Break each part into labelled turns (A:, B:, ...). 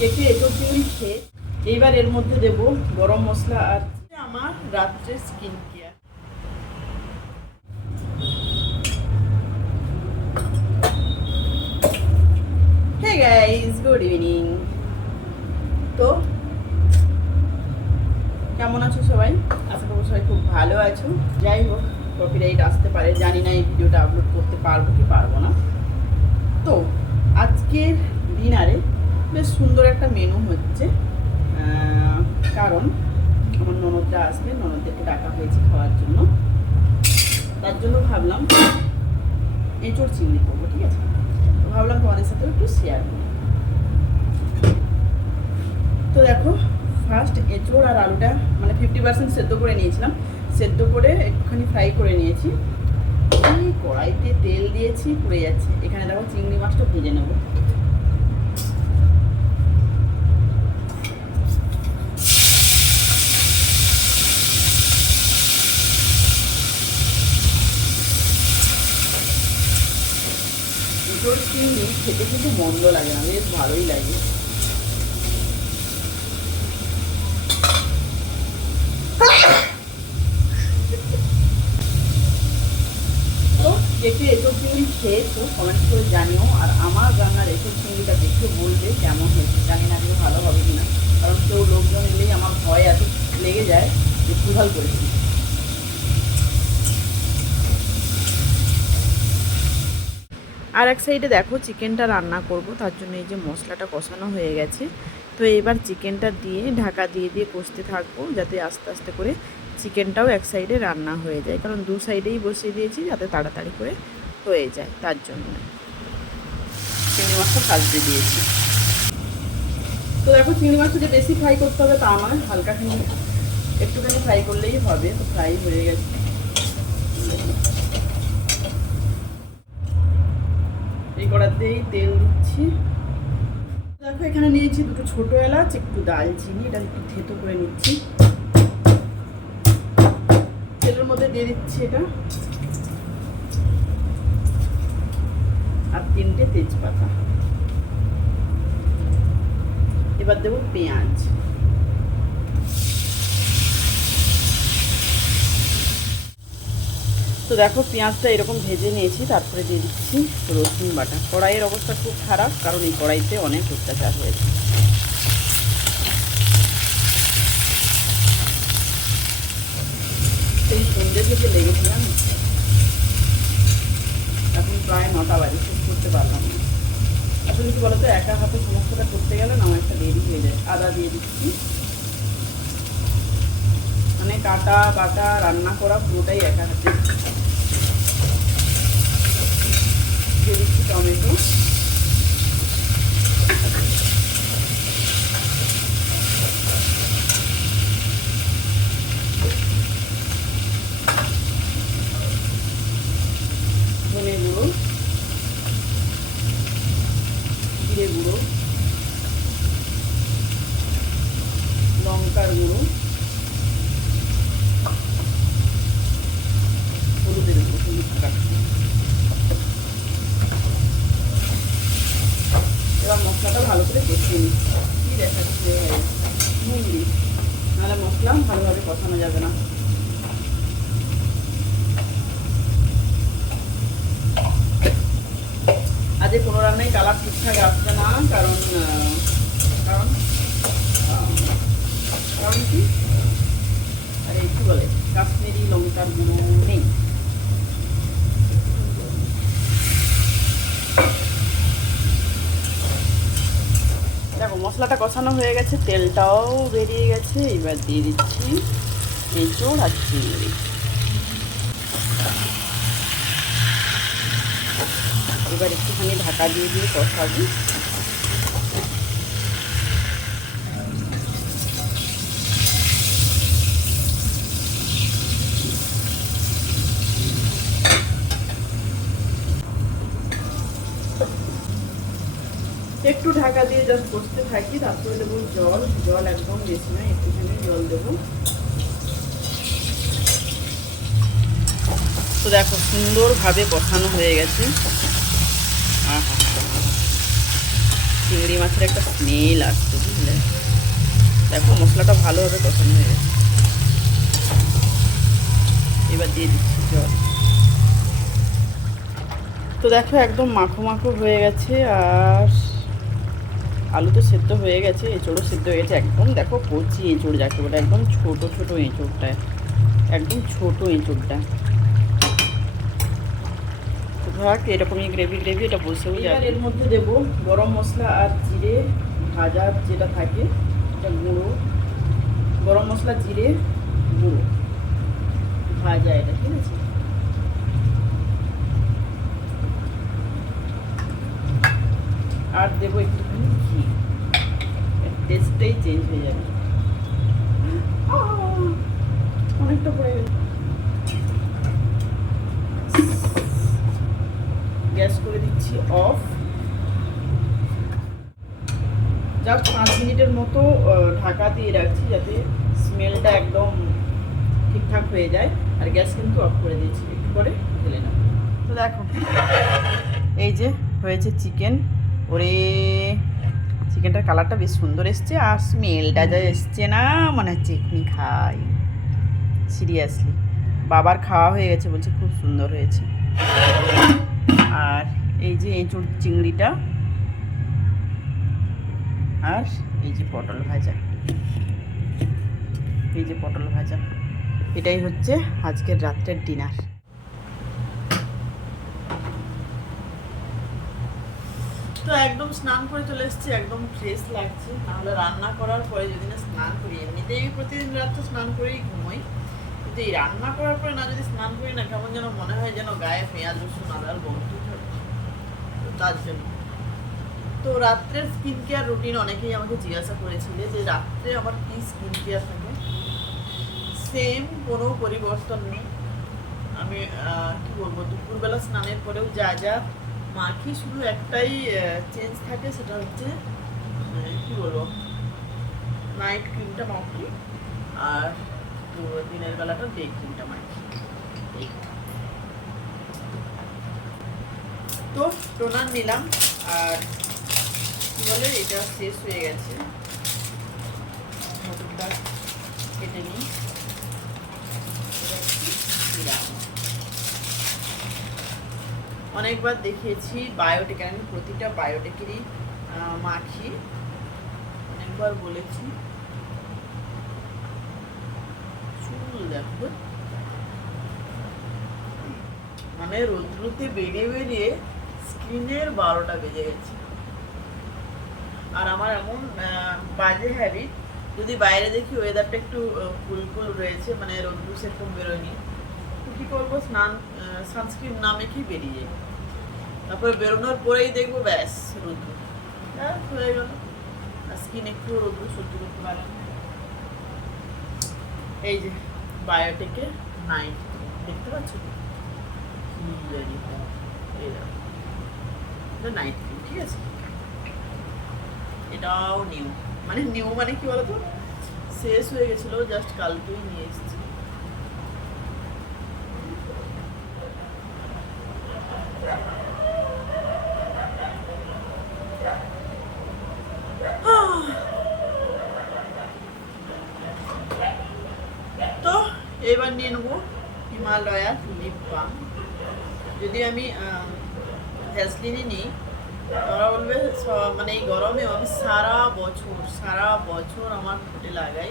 A: কে কে এঁচড় চিংড়ি খেয়ে এইবার এর মধ্যে দেব গরম মশলা আর আমার রাত্রে skin care hey guys good evening তো, কেমন আছো সবাই? আশা করব সবাই খুব ভালো আছো। যাই হোক কপিরাইট আসতে পারে, জানি না এই ভিডিওটা আপলোড করতে পারব কি পারব না। তো, আজকের ডিনারে বেশ সুন্দর একটা মেনু হচ্ছে। কারণ আমার ননদরা আসবে, ননদদেরকে ডাকা হয়েছে খাওয়ার জন্য। তার জন্য ভাবলাম এঁচড় চিংড়ি করব, ঠিক আছে? ভাবলাম তোমাদের সাথে একটু শেয়ার করি। তো দেখো ফার্স্ট এঁচড় আর আলুটা মানে ফিফটি পার্সেন্ট সেদ্ধ করে নিয়েছিলাম। সেদ্ধ করে একটুখানি ফ্রাই করে নিয়েছি। কড়াইতে তেল দিয়েছি, পুড়ে যাচ্ছে। এখানে দেখো চিংড়ি মাছটা ভেজে নেব এঁচড় চিংড়ি খেতে কিন্তু মন্দ লাগে না, বেশ ভালোই লাগে। কে এঁচড় চিংড়ি খেয়েছো কমেন্ট করে জানিও, আর আমার রান্নার এঁচড় চিংড়িটা দেখে বলবে কেমন হয়েছে, জানি না ভালো হবে কিনা, কারণ কেউ লোকজন এলেই আমার ভয় এত লেগে যায় যে ভুল করেছি। আর এক সাইডে দেখো চিকেনটা রান্না করব, তার জন্য এই যে মশলাটা কষানো হয়ে গেছে। তো এবার চিকেনটা দিয়ে ঢাকা দিয়ে দিয়ে কষতে থাকব, যাতে আস্তে আস্তে করে চিকেনটাও এক সাইডে রান্না হয়ে যায়। কারণ দু সাইডেই বসিয়ে দিয়েছি, যাতে তাড়াতাড়ি করে হয়ে যায়, তার জন্য। চিংড়ি মাছটা ভাজতে দিয়েছি। তো দেখো, চিংড়ি মাছটা যে বেশি ফ্রাই করতে হবে তা নয় হালকাখানি একটুখানি ফ্রাই করলেই হবে, তো ফ্রাই হয়ে গেছে। এই কড়াতেই তেল দিচ্ছি। দেখো, এখানে নিয়েছি দুটো ছোট এলাচ, একটু দালচিনি এটা একটু থেতো করে নিচ্ছি। তেলের মধ্যে দিয়ে দিচ্ছি এটা। আর তিনটে তেজপাতা। এবার দেবো পেঁয়াজ। তো দেখো পেঁয়াজটা এরকম ভেজে নিয়েছি, তারপরে দিয়ে দিচ্ছি রসুন বাটা। কড়াইয়ের অবস্থা খুব খারাপ, কারণ এই কড়াইতে অনেক অত্যাচার হয়েছে। সেই সন্ধ্যে থেকে লেগেছিলাম এখন প্রায় নটা বাজে শেষ করতে পারলাম না। আসলে কি বলতো, একা হাতে সমস্তটা করতে গেলে না, আমার একটা দেরি হয়ে যায়। আদা দিয়ে দিচ্ছি। কাটা বাটা রান্না করা পুরোটাই একা হাতে। টমেটো ধনে গুঁড়ো জিরে গুঁড়ো লঙ্কার গুঁড়ো হলুদের গুঁড়ো হলুদ কাটছি এবার মশলাটা ভালো করে কষিয়ে নিচ্ছি কি দেখাচ্ছে? নুন দিই নাহলে মশলা ভালোভাবে কষানো যাবে না। আজকে কোনো রান্নাই কালার ঠিকঠাক আসছে না, কারণ কারণ কারণ কি? আরে, কি বলে? কাশ্মীরি লঙ্কার গুঁড়ো নেই দেখো মশলাটা কষানো হয়ে গেছে, তেলটাও বেরিয়ে গেছে, এবার দিয়ে দিচ্ছি এঁচড় আর চিংড়ি। এবার একটুখানি ঢাকা দিয়ে দিয়ে কষাবি। একটু ঢাকা দিয়ে জাস্ট কষতে থাকি, তারপরে দেবো জল। জল একদম বেশি নয়, একটুখানি জল দেবো। তো দেখো, সুন্দরভাবে কষানো হয়ে গেছে। চিংড়ি মাছের একটা স্মেল আসছে, বুঝলে? দেখো, মশলাটা ভালোভাবে কষানো হয়ে গেছে। এবার দিয়ে দিচ্ছি জল। তো দেখো, একদম মাখো মাখো হয়ে গেছে, আর আলু তো সেদ্ধ হয়ে গেছে এঁচড়ও সেদ্ধ হয়ে গেছে। একদম দেখো কচি এঁচড় যাকে বলে একদম ছোট ছোট এঁচড়টা একদম ছোট এঁচড়টা। থাক এরকমই গ্রেভি গ্রেভি এটা বসেও যাবে। এর মধ্যে দেব গরম মশলা আর জিরে ভাজা যেটা থাকে এটা গুঁড়ো। গরম মশলা জিরে গুঁড়ো। ভাজা এটা ঠিক আছে? আর দেবো একটুখানি ঘি টেস্টটাই চেঞ্জ হয়ে যাবে অনেকটা পড়ে গেল গ্যাস করে দিচ্ছি অফ জাস্ট পাঁচ মিনিটের মতো ঢাকা দিয়ে রাখছি যাতে স্মেলটা একদম ঠিকঠাক হয়ে যায়। আর গ্যাস কিন্তু অফ করে দিয়েছি একটু পরে ঢেলে নেব। তো দেখো এই যে হয়েছে চিকেন ওরে! চিকেনটার কালারটা বেশ সুন্দর এসছে আর স্মেলটা যা এসছে না, মনে হচ্ছে এক্ষুনি খাই। সিরিয়াসলি বাবার খাওয়া হয়ে গেছে বলছে খুব সুন্দর হয়েছে। আর এই যে এঁচুর চিংড়িটা, আর এই যে পটল ভাজা। এই যে পটল ভাজা। এটাই হচ্ছে আজকের রাত্রের ডিনার তো একদম স্নান করে চলে এসেছি, একদম ফ্রেশ লাগছে। নাহলে রান্না করার পরে যদি না স্নান করি, এমনিতেই প্রতিদিন রাত্রে স্নান করেই ঘুমোই। কিন্তু এই রান্না করার পরে না যদি স্নান করি না, কেমন যেন মনে হয় যেন গায়ে পেঁয়াজ, রসুন আদার বন্ধু তো তার জন্য। তো রাত্রের স্কিন কেয়ার রুটিন অনেকেই আমাকে জিজ্ঞাসা করেছিলে যে রাত্রে আমার কি স্কিন কেয়ার থাকে? সেম কোনো পরিবর্তন নেই। আমি কি বলব, দুপুরবেলা স্নানের পরেও যা যা মাখি শুধু একটাই চেঞ্জ থাকে সেটা হচ্ছে আহ, কি বলব নাইট ক্রিমটা মাখি আর দিনের বেলাটা ডে ক্রিমটা মাখি। তো টোনার নিলাম আর কি বলে এটা শেষ হয়ে গেছে। মটরটা কেটে নিই। দিলাম অনেকবার দেখিয়েছি বায়োটেক আমি প্রতিটা বায়োটেকেরই মাখি। অনেকবার বলেছি। চুল দেখো। মানে রৌদ্রুতে বেরিয়ে বেরিয়ে স্ক্রিনের বারোটা বেজে গেছে। আর আমার এমন বাজে হ্যাবিট যদি বাইরে দেখি ওয়েদারটা একটু কুল কুল রয়েছে মানে রোদ্রু সেরকম বেরোয়নি। কী করব, স্নান সানস্ক্রিন না মেখেই বেরিয়ে। তারপরে বেরোনোর পরেই দেখব ব্যাস রোদ্র ব্যাস হয়ে গেল স্কিন একটু রোদ্র সহ্য করতে পারে এই যে বায়োটেকে নাইট দেখতে পাচ্ছ কি জানি নাইট ক্রিম ঠিক আছে? এটাও নিউ মানে নিউ মানে কি বলতো? শেষ হয়ে গেছিল জাস্ট কালকেই নিয়ে এসেছি তো এবার নিয়ে নেব হিমালয়ার লিপ। বাম যদি আমি ভ্যাসলিনই নিই ওরা বলবে মানে এই গরমেও আমি সারা বছর সারা বছর আমার ঠোঁটে লাগাই।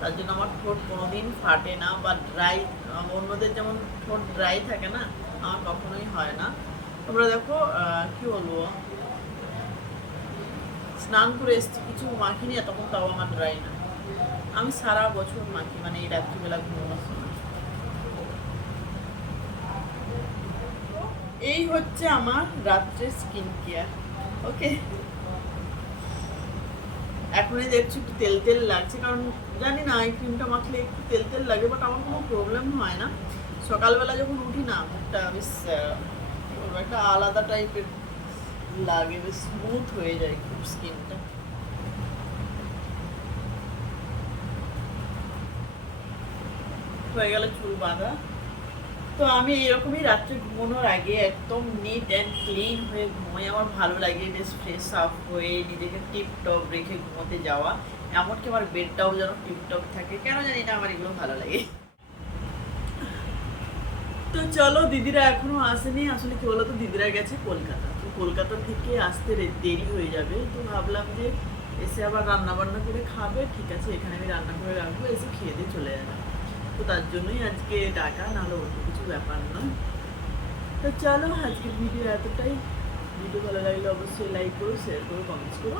A: তার জন্য আমার ঠোঁট কোনোদিন ফাটে না বা ড্রাই অন্যদের যেমন ঠোঁট ড্রাই থাকে না, আমার কখনোই হয় না। তোমরা দেখো কি বলব? স্নান করে এসেছি, কিছু মাখিনি তখন তাও আমার ড্রাই না। আমি সারা বছর মাখি মানে এই রাত্রিবেলা ঘুমানোর সময়। এই হচ্ছে আমার রাত্রের স্কিন কেয়ার ওকে এখনই দেখছি একটু তেল তেল লাগছে, কারণ জানি না, এই ক্রিমটা মাখলে একটু তেল তেল লাগে বাট আমার কোনো প্রবলেম হয় না। সকালবেলা যখন উঠি না, মুখটা বেশ একটা আলাদা টাইপের লাগে, বেশ স্মুথ হয়ে যায় খুব স্কিনটা হয়ে গেল চুল বাঁধা। তো আমি এরকমই রাত্রে ঘুমানোর আগে একদম নিট অ্যান্ড ক্লিন হয়ে ঘুমাই। আমার ভালো লাগে বেশ ফ্রেশ আপ হয়ে নিজেকে টিপটপ রেখে ঘুমোতে যাওয়া। এমনকি আমার বেডটাও যেন টিপটপ থাকে। কেন জানি না আমার এগুলো ভালো লাগে। তো চলো, দিদিরা এখনও আসেনি। আসলে কি বলতো, দিদিরা গেছে কলকাতা। তো কলকাতা থেকে আসতে দেরি হয়ে যাবে। তো ভাবলাম যে এসে আবার রান্না বান্না করে খাবে। ঠিক আছে, এখানে আমি রান্না করে রাখব। এসে খেয়ে দিয়ে চলে যাবে। তো তার জন্যই আজকে ডাকা নাহলে অন্য কিছু ব্যাপার নয়। তো চলো, আজকের ভিডিও এতটাই। ভিডিও ভালো লাগলে অবশ্যই লাইক করো শেয়ার করো কমেন্টস করো।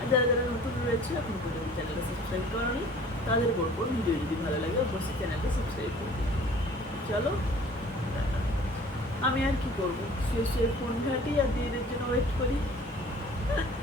A: আর যারা যারা নতুন রয়েছে, এখন পর্যন্ত চ্যানেলটা সাবস্ক্রাইব করোনি, তাদের বলব ভিডিও যদি ভালো লাগে, অবশ্যই চ্যানেলটা সাবস্ক্রাইব করে দিও। চলো। আমি আর কি করব? শুয়ে শুয়ে ফোন ঘাঁটি আর দিদিদের জন্য ওয়েট করি।